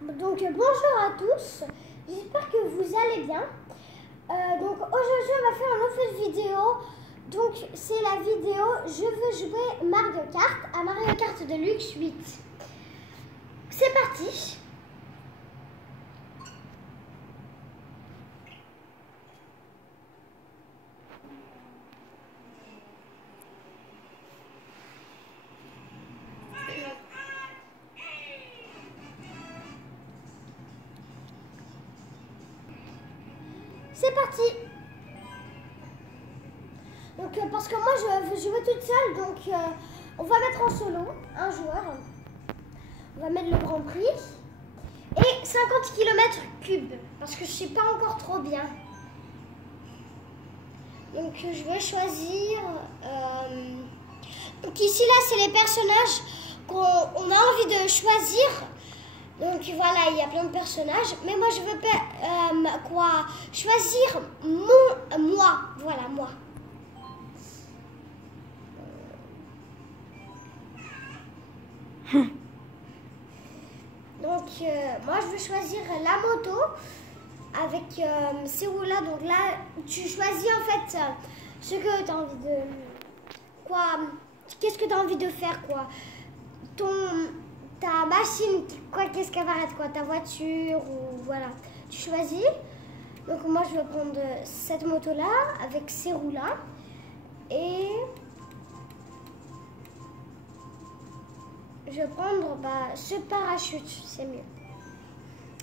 Donc bonjour à tous, j'espère que vous allez bien. Donc aujourd'hui on va faire une autre vidéo. Donc c'est la vidéo je veux jouer Mario Kart à Mario Kart Deluxe 8. C'est parti. C'est parti. Donc parce que moi je veux jouer toute seule, donc on va mettre en solo un joueur. On va mettre le Grand Prix et 50 km/h parce que je sais pas encore trop bien. Donc je vais choisir. Donc ici là c'est les personnages qu'on a envie de choisir. Donc voilà, il y a plein de personnages, mais moi je veux choisir moi, voilà moi. Donc moi je veux choisir la moto avec ces roues-là. Donc là tu choisis en fait ce que tu as envie de qu'est-ce que tu as envie de faire ta machine, qu'est-ce qu'elle va être ta voiture ou voilà, tu choisis. Donc moi je vais prendre cette moto là avec ces roues là et je vais prendre ce parachute, c'est mieux.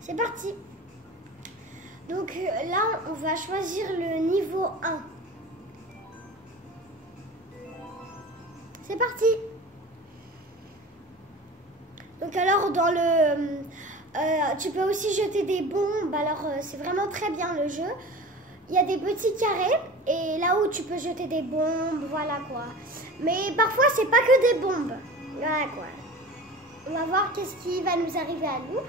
C'est parti. Donc là on va choisir le niveau 1. C'est parti. Donc alors dans le tu peux aussi jeter des bombes. Alors c'est vraiment très bien le jeu. Il y a des petits carrés et là où tu peux jeter des bombes, voilà quoi. Mais parfois c'est pas que des bombes. Voilà quoi. On va voir qu'est-ce qui va nous arriver à nous.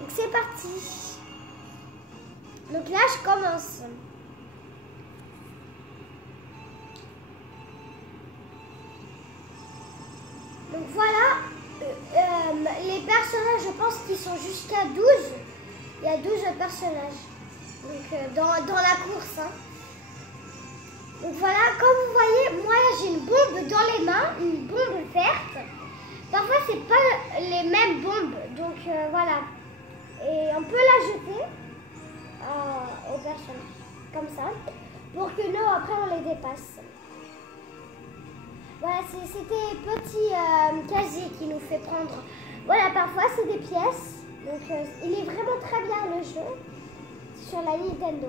Donc c'est parti. Donc là je commence. Donc voilà. Les personnages, je pense qu'ils sont jusqu'à 12. Il y a 12 personnages. Donc dans la course. Donc voilà, comme vous voyez, moi j'ai une bombe dans les mains, une bombe verte. Parfois c'est pas les mêmes bombes. Donc voilà. Et on peut la jeter aux personnes. Comme ça. Pour que nous après on les dépasse. Voilà, c'était petit casier qui nous fait prendre. Voilà, parfois c'est des pièces. Donc il est vraiment très bien le jeu. Sur la Nintendo.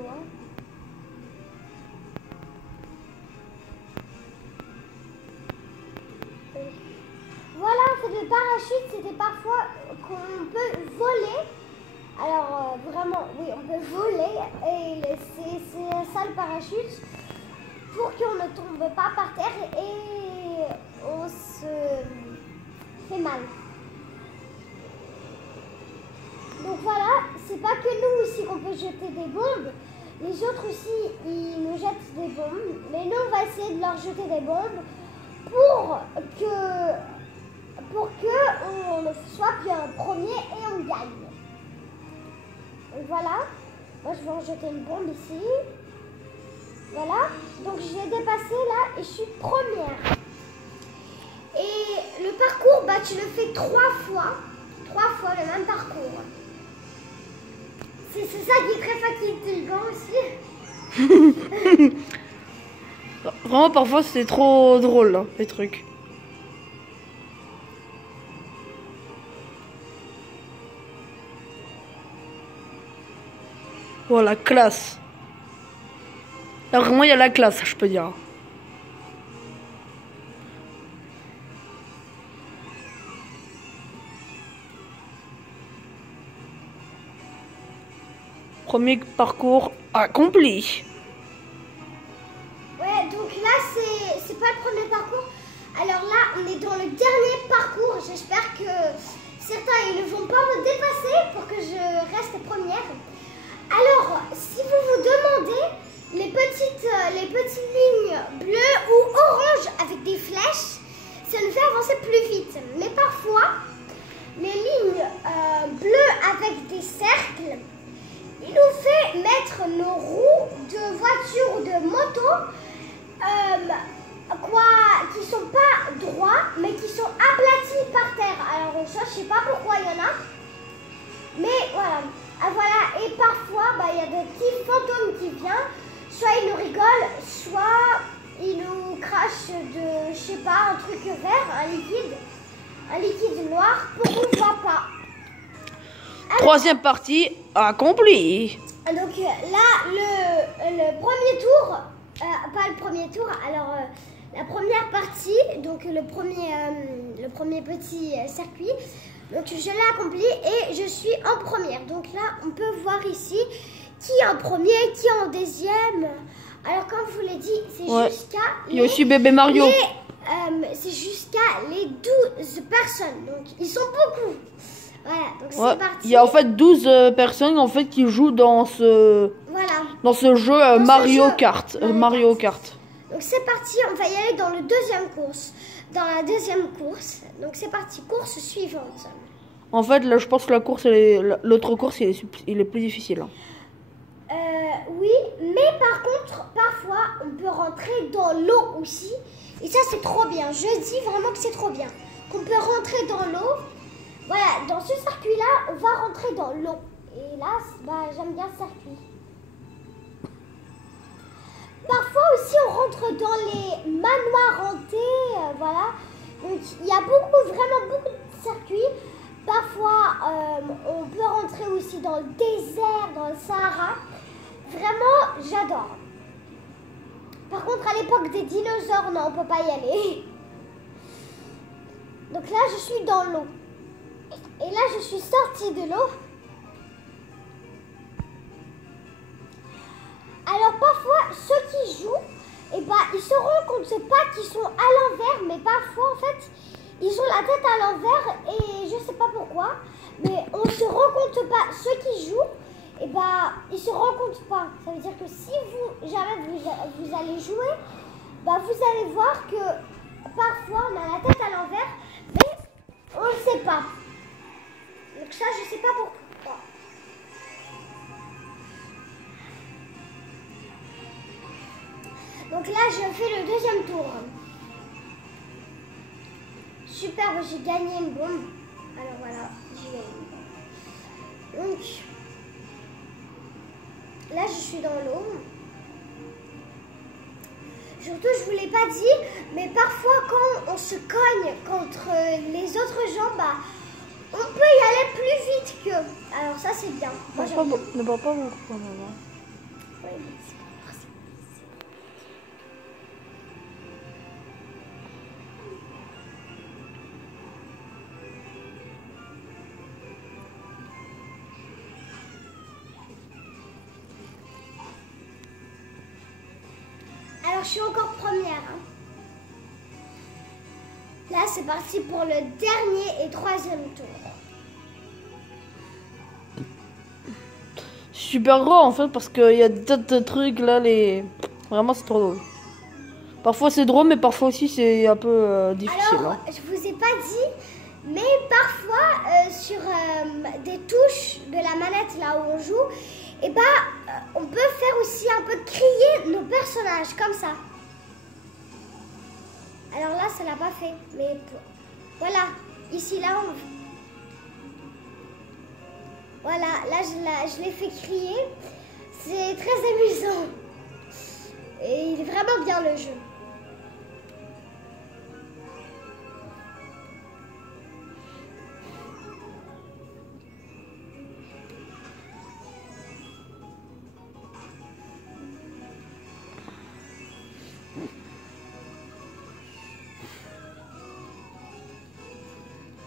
Voilà, en fait le parachute, c'était parfois qu'on peut voler. Alors vraiment, oui, on peut voler. Et c'est ça le parachute. Pour qu'on ne tombe pas par terre et on se fait mal. Donc voilà, c'est pas que nous ici qu'on peut jeter des bombes. Les autres aussi, ils nous jettent des bombes. Mais nous, on va essayer de leur jeter des bombes pour que on soit bien premier et on gagne. Donc voilà, moi je vais en jeter une bombe ici. Voilà, donc je l'ai dépassé là et je suis première. Et le parcours, tu le fais 3 fois le même parcours. C'est ça qui est très fatigant aussi. Vraiment, parfois c'est trop drôle, hein, les trucs. Voilà, classe. Là, vraiment, il y a la classe, je peux dire. Premier parcours accompli. Ouais, donc là, c'est pas le premier parcours. Alors là, on est dans le dernier parcours. J'espère que certains ils ne vont pas me dépasser pour que je reste première. Alors, si vous vous demandez, les petites lignes bleues ou oranges avec des flèches, ça nous fait avancer plus vite. Mais parfois, les lignes bleues avec des cercles. Il nous fait mettre nos roues de voiture ou de moto qui sont pas droits, mais qui sont aplatis par terre. Alors ça, je sais pas pourquoi il y en a. Mais voilà. Ah, voilà. Et parfois, il y a des petits fantômes qui viennent. Soit ils nous rigolent, soit ils nous crachent de, je sais pas, un truc vert, un liquide noir pour qu'on ne voit pas. Alors, troisième partie accomplie. Donc là, le premier tour, pas le premier tour, alors la première partie, donc le premier petit circuit, donc je l'ai accompli et je suis en première. Donc là, on peut voir ici qui est en premier, qui est en deuxième. Alors comme je vous l'ai dit, c'est jusqu'à... Il y a aussi bébé Mario. C'est jusqu'à les 12 personnes, donc ils sont beaucoup. Voilà, donc c'est parti. Il y a en fait 12 personnes en fait qui jouent dans ce jeu Mario Kart. Mario Kart. Donc c'est parti, on va y aller dans le deuxième course. Dans la deuxième course, donc c'est parti, course suivante. En fait, là, je pense que l'autre course, il est plus difficile. Hein. Oui, mais par contre, parfois, on peut rentrer dans l'eau aussi. Et ça, c'est trop bien. Je dis vraiment que c'est trop bien. Qu'on peut rentrer dans l'eau. Voilà, dans ce circuit-là, on va rentrer dans l'eau. Et là, j'aime bien ce circuit. Parfois aussi, on rentre dans les manoirs hantés. Voilà. Donc, il y a vraiment beaucoup de circuits. Parfois, on peut rentrer aussi dans le désert, dans le Sahara. Vraiment, j'adore. Par contre, à l'époque des dinosaures, non, on ne peut pas y aller. Donc là, je suis dans l'eau. Et là, je suis sortie de l'eau. Alors, parfois, ceux qui jouent, ils se rendent compte pas qu'ils sont à l'envers, mais parfois, en fait, ils ont la tête à l'envers et je sais pas pourquoi, mais on se rend compte pas. Ceux qui jouent, ils se rendent compte pas. Ça veut dire que si jamais vous allez jouer, vous allez voir que parfois on a la tête à l'envers, mais on ne sait pas. Donc ça, je sais pas pourquoi. Donc là, je fais le deuxième tour. Superbe, j'ai gagné une bombe. Alors voilà, j'ai gagné une bombe. Donc, là, je suis dans l'eau. Surtout, je ne vous l'ai pas dit, mais parfois, quand on se cogne contre les autres gens, on peut y aller plus vite qu'eux. Alors ça, c'est bien. Moi, ne parle pas beaucoup quand même. Oui, alors, je suis encore première. Hein. Là, c'est parti pour le dernier et troisième tour. Super gros en fait parce qu'il y a des tas de trucs là, vraiment c'est trop drôle. Parfois c'est drôle mais parfois aussi c'est un peu difficile. Alors, je vous ai pas dit, mais parfois sur des touches de la manette là où on joue, on peut faire aussi un peu crier nos personnages comme ça. Alors là, ça l'a pas fait, mais voilà, ici là, voilà, là je l'ai fait crier. C'est très amusant et il est vraiment bien le jeu.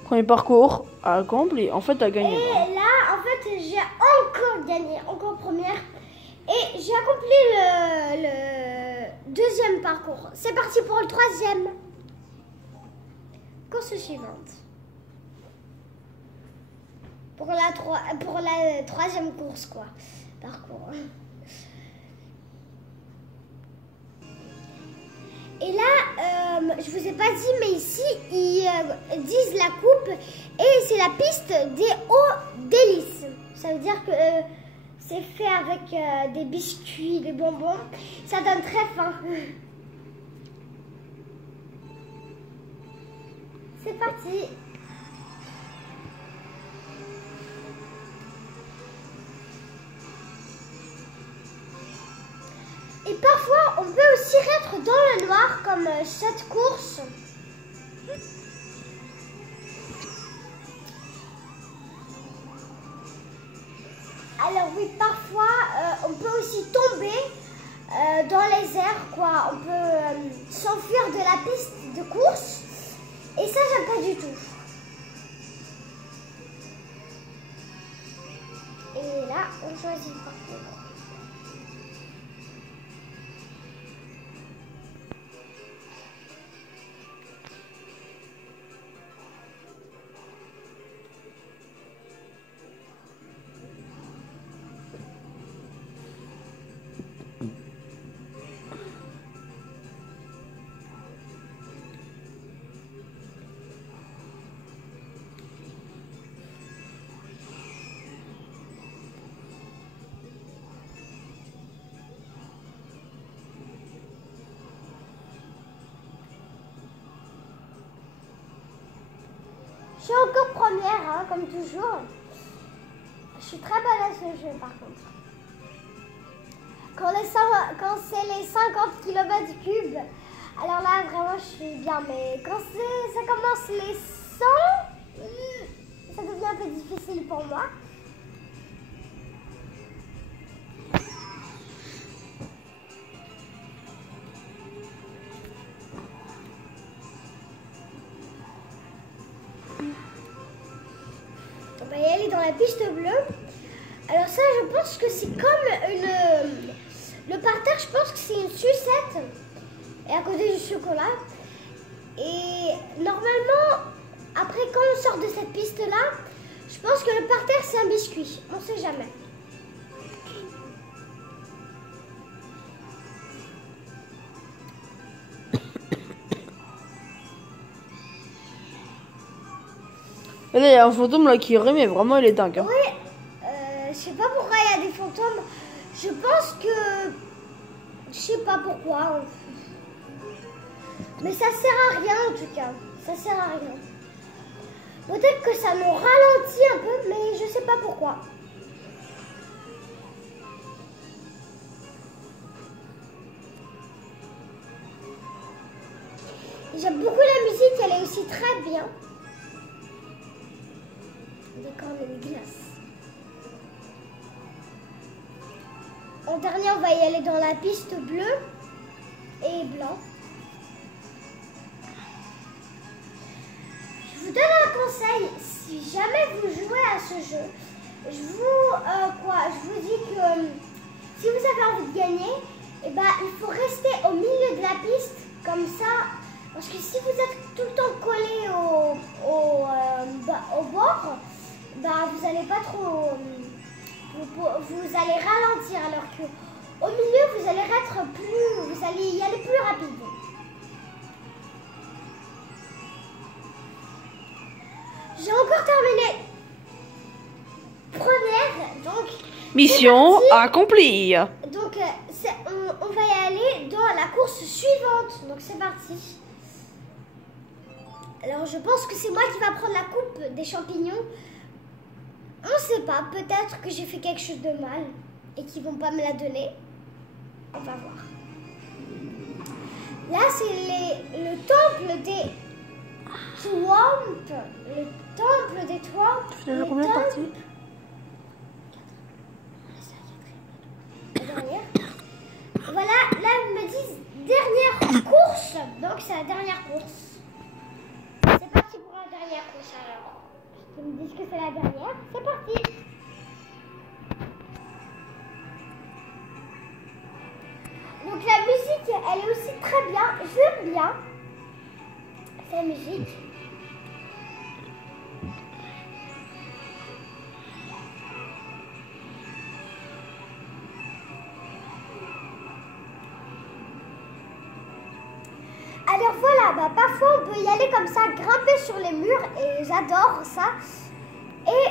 Premier parcours accompli. En fait, t'as gagné. Et là, en fait, j'ai encore gagné, encore première. Et j'ai accompli le deuxième parcours. C'est parti pour le troisième. Course suivante. Pour la troisième course, quoi. Parcours. Et là, je vous ai pas dit, mais ici, ils disent la coupe et c'est la piste des hauts délices. Ça veut dire que c'est fait avec des biscuits, des bonbons. Ça donne très faim. C'est parti. Et parfois, on peut aussi être dans le noir, comme cette course. Alors oui, parfois, on peut aussi tomber dans les airs, quoi. On peut s'enfuir de la piste de course. Et ça, j'aime pas du tout. Et là, on choisit par contre. Je suis encore première, hein, comme toujours. Je suis très bonne à ce jeu, par contre. Quand c'est les 50 km/h, alors là, vraiment, je suis bien. Mais quand ça commence les 100, ça devient un peu difficile pour moi. On va y aller dans la piste bleue. Alors ça, je pense que c'est comme une... Le parterre, je pense que c'est une sucette. Et à côté du chocolat. Et normalement, après quand on sort de cette piste-là, je pense que le parterre, c'est un biscuit. On ne sait jamais. Et là, il y a un fantôme là qui rit, mais vraiment, il est dingue. Hein. Oui, je sais pas pourquoi il y a des fantômes. Je pense que... Je sais pas pourquoi. Mais ça sert à rien en tout cas. Ça sert à rien. Peut-être que ça nous ralentit un peu, mais je sais pas pourquoi. J'aime beaucoup la musique, elle est aussi très bien. Des cornes de glace. En dernier, on va y aller dans la piste bleue et blanc. Je vous donne un conseil, si jamais vous jouez à ce jeu, je vous dis que si vous avez envie de gagner, eh ben, il faut rester au milieu de la piste, comme ça, parce que si vous êtes tout le temps collé au bord, bah, vous n'allez pas trop, vous allez ralentir, alors que au milieu, vous allez vous allez y aller plus rapide. J'ai encore terminé première, donc mission accomplie. Donc on va y aller dans la course suivante. Donc c'est parti. Alors je pense que c'est moi qui va prendre la coupe des champignons. On ne sait pas, peut-être que j'ai fait quelque chose de mal et qu'ils vont pas me la donner. On va voir. Là c'est le temple des Twomp, le temple des Twomp. C'est la première partie. La dernière. Voilà, là ils me disent dernière course, donc c'est la dernière course. C'est parti pour la dernière course alors. Ils me disent que c'est la dernière, c'est parti. Donc la musique, elle est aussi très bien, j'aime bien cette musique. Alors voilà, bah, parfois on peut y aller comme ça, grimper sur les murs et j'adore ça. Et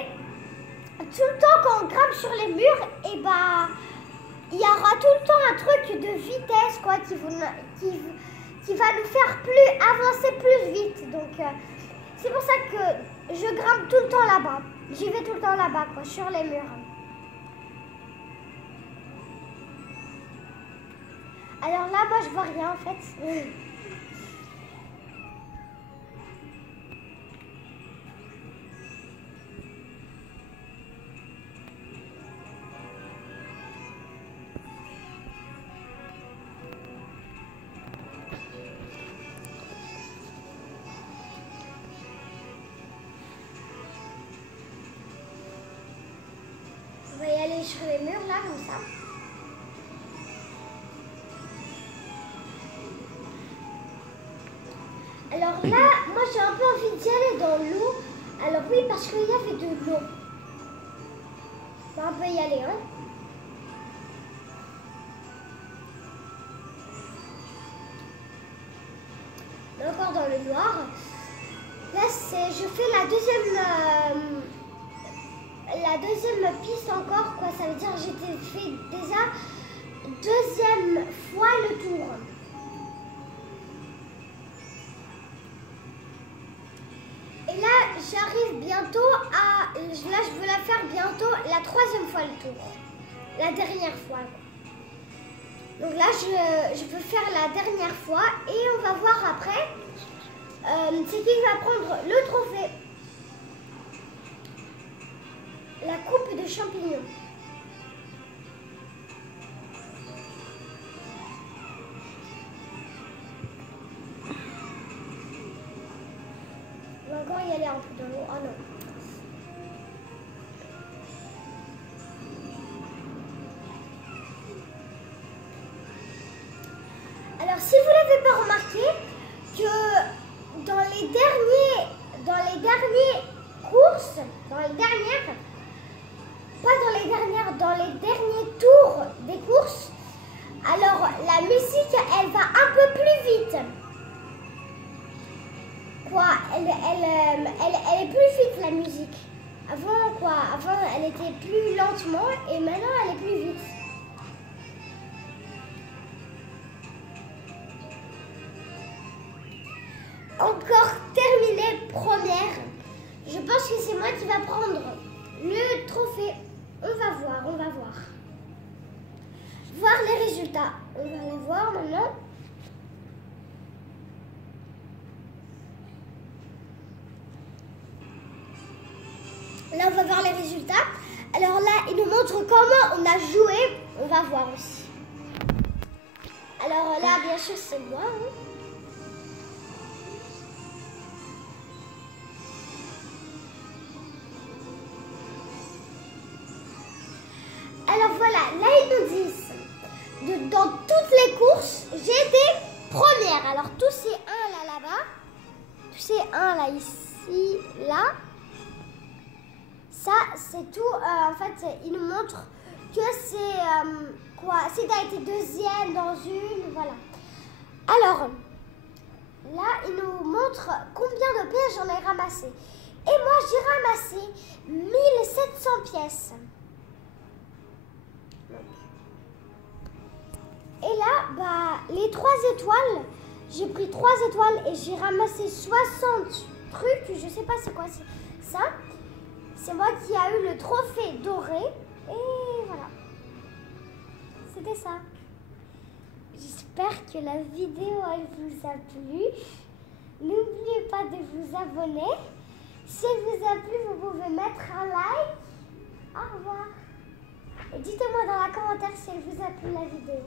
tout le temps quand on grimpe sur les murs, et bah il y aura tout le temps un truc de vitesse quoi qui va nous faire avancer plus vite. Donc c'est pour ça que je grimpe tout le temps là-bas. J'y vais tout le temps là-bas quoi, sur les murs. Alors là, moi je vois rien en fait. On va y aller sur les murs là, comme ça. Alors là, moi j'ai un peu envie d'y aller dans l'eau. Alors oui, parce qu'il y avait de l'eau. On peut y aller, hein. On est encore dans le noir. Là, je fais la deuxième piste encore, quoi. Ça veut dire que j'ai fait déjà deuxième fois le tour. Et là, j'arrive bientôt à... Là, je veux la faire bientôt la troisième fois le tour. La dernière fois. Donc là, je veux faire la dernière fois et on va voir après c'est qui va prendre le trophée. La coupe de champignons. On va encore y aller un peu dans l'eau. Oh non. Alors, si vous l'avez pas remarqué, que dans les dernières courses, dans les derniers tours des courses, alors la musique, elle va un peu plus vite. Quoi, elle est plus vite la musique. Avant elle était plus lentement et maintenant elle est plus vite. Encore terminé première. Je pense que c'est moi qui va prendre le trophée. On va voir. Voir les résultats. On va les voir maintenant. Là, on va voir les résultats. Alors là, il nous montre comment on a joué. On va voir aussi. Alors là, bien sûr, c'est moi. Hein. Alors voilà, là ils nous disent, dans toutes les courses, j'ai été première. Alors tous ces 1 là-bas, tous ces 1 là, ici, là, ça c'est tout. En fait, ils nous montrent que c'est si tu as été deuxième dans une, voilà. Alors, là, ils nous montrent combien de pièces j'en ai ramassé. Et moi, j'ai ramassé 1700 pièces. Et là, les 3 étoiles, j'ai pris 3 étoiles et j'ai ramassé 60 trucs. Je sais pas c'est quoi ça. C'est moi qui a eu le trophée doré. Et voilà. C'était ça. J'espère que la vidéo elle vous a plu. N'oubliez pas de vous abonner. Si elle vous a plu, vous pouvez mettre un like. Au revoir. Et dites-moi dans la commentaire si elle vous a plu la vidéo.